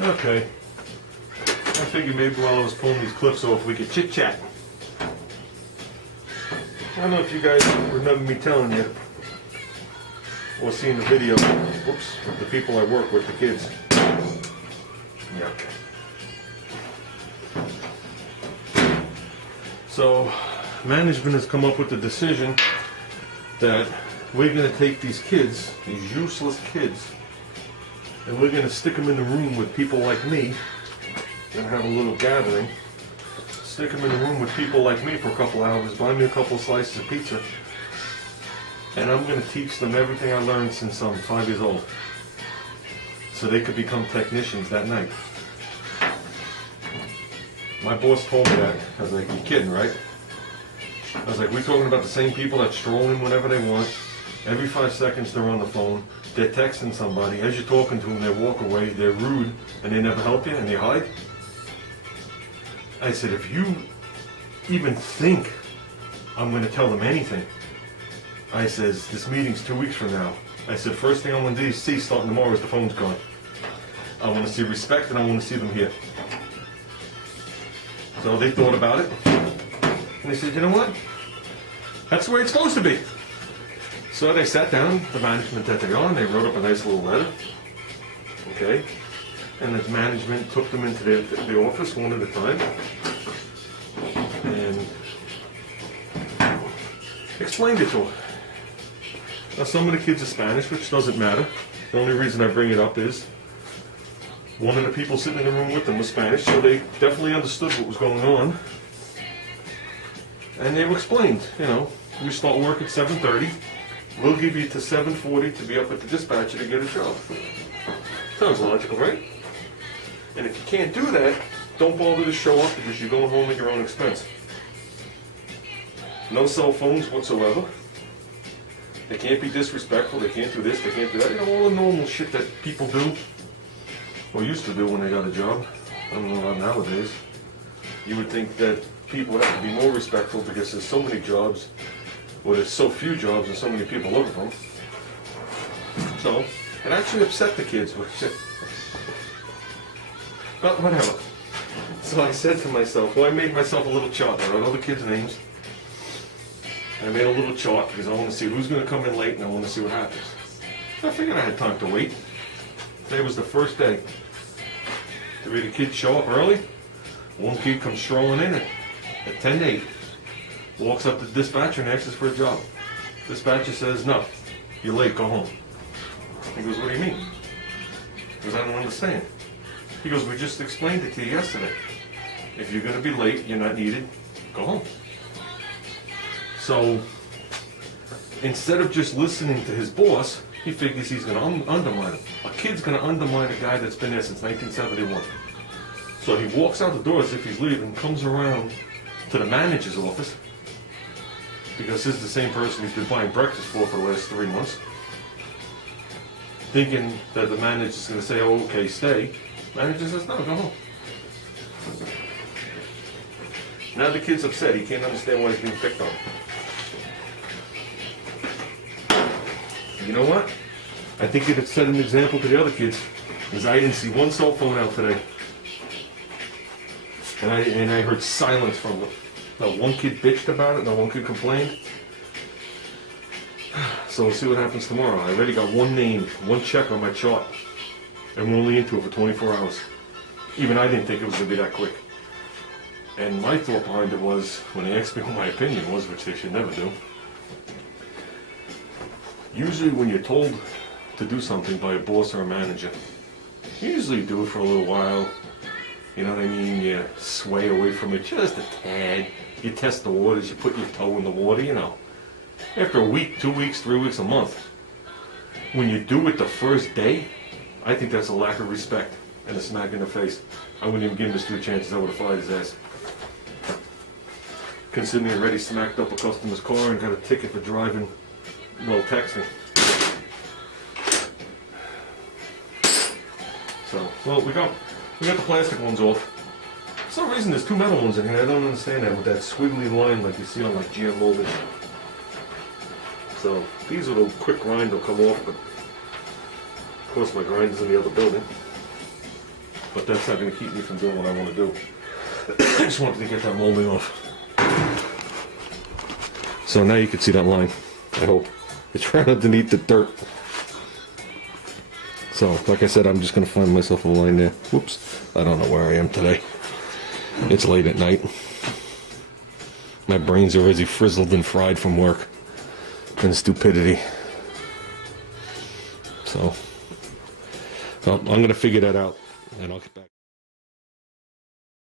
Okay. I figured maybe while I was pulling these clips off, we could chit chat. I don't know if you guys remember me telling you or seeing the video, whoops, of the people I work with, the kids. Yeah. So, management has come up with the decision that we're going to take these kids, these useless kids, and we're going to stick them in the room with people like me. We're going to have a little gathering. Stick them in the room with people like me for a couple hours, buy me a couple of slices of pizza, and I'm going to teach them everything I learned since I'm 5 years old, so they could become technicians that night. My boss told me that. I was like, you kidding, right? I was like, we're talking about the same people that stroll in whenever they want. Every 5 seconds they're on the phone, they're texting somebody. As you're talking to them, they walk away, they're rude, and they never help you, and they hide. I said, if you even think I'm going to tell them anything, I says, this meeting's 2 weeks from now. I said, first thing I want to see starting tomorrow is the phone's gone. I want to see respect, and I want to see them here. So they thought about it, and they said, you know what? That's the way it's supposed to be. So they sat down, the management that they are, and they wrote up a nice little letter. Okay? And the management took them into the office one at a time and explained it to them. Now some of the kids are Spanish, which doesn't matter. The only reason I bring it up is one of the people sitting in the room with them was Spanish, so they definitely understood what was going on. And they were explained, you know, you start work at 7:30, we'll give you to 7:40 to be up at the dispatcher to get a job. Sounds logical, right? And if you can't do that, don't bother to show up because you're going home at your own expense. No cell phones whatsoever. They can't be disrespectful, they can't do this, they can't do that. You know, all the normal shit that people do, or used to do when they got a job. I don't know about nowadays. You would think that people would have to be more respectful because there's so many jobs, or there's so few jobs and so many people looking for them. So, it actually upset the kids. But whatever. So I said to myself, well, I made myself a little chart. I wrote all the kids' names. I made a little chart because I want to see who's going to come in late and I want to see what happens. So I figured I had time to wait. Today was the first day. The kids show up early. One kid comes strolling in at 10:08. Walks up to the dispatcher and asks us for a job. Dispatcher says, no, you're late, go home. He goes, what do you mean? He goes, I don't understand. He goes, we just explained it to you yesterday. If you're going to be late, you're not needed, go home. So, instead of just listening to his boss, he figures he's going to undermine him. A kid's going to undermine a guy that's been there since 1971. So he walks out the door as if he's leaving, comes around to the manager's office, because this is the same person he's been buying breakfast for the last 3 months, thinking that the manager's going to say, oh, okay, stay. Manager says, no, go home. Now the kid's upset. He can't understand why he's being picked on. You know what? I think it set an example to the other kids, because I didn't see one cell phone out today. And I heard silence from them. Not one kid bitched about it, not one kid complained. So we'll see what happens tomorrow. I already got one name, one check on my chart. And we're only into it for 24 hours. Even I didn't think it was going to be that quick. And my thought behind it was, when they asked me what my opinion was, which they should never do, usually when you're told to do something by a boss or a manager, you usually do it for a little while. You know what I mean? You sway away from it just a tad. You test the waters, you put your toe in the water, you know. After a week, 2 weeks, 3 weeks, a month. When you do it the first day, I think that's a lack of respect and a smack in the face. I wouldn't even give him his 2 chances, I would have fired his ass. Considering he already smacked up a customer's car and got a ticket for driving while texting. So, well, we got the plastic ones off. For some reason there's 2 metal ones in here. I don't understand that with that squiggly line like you see on like GM molding. So these will quick grind, will come off, but of course my grind is in the other building. but that's not going to keep me from doing what I want to do. I just wanted to get that molding off. So now you can see that line, I hope. It's right underneath the dirt. So, like I said, I'm just going to find myself a line there. Whoops. I don't know where I am today. It's late at night. My brains are already frizzled and fried from work and stupidity. So, well, I'm going to figure that out, and I'll get back.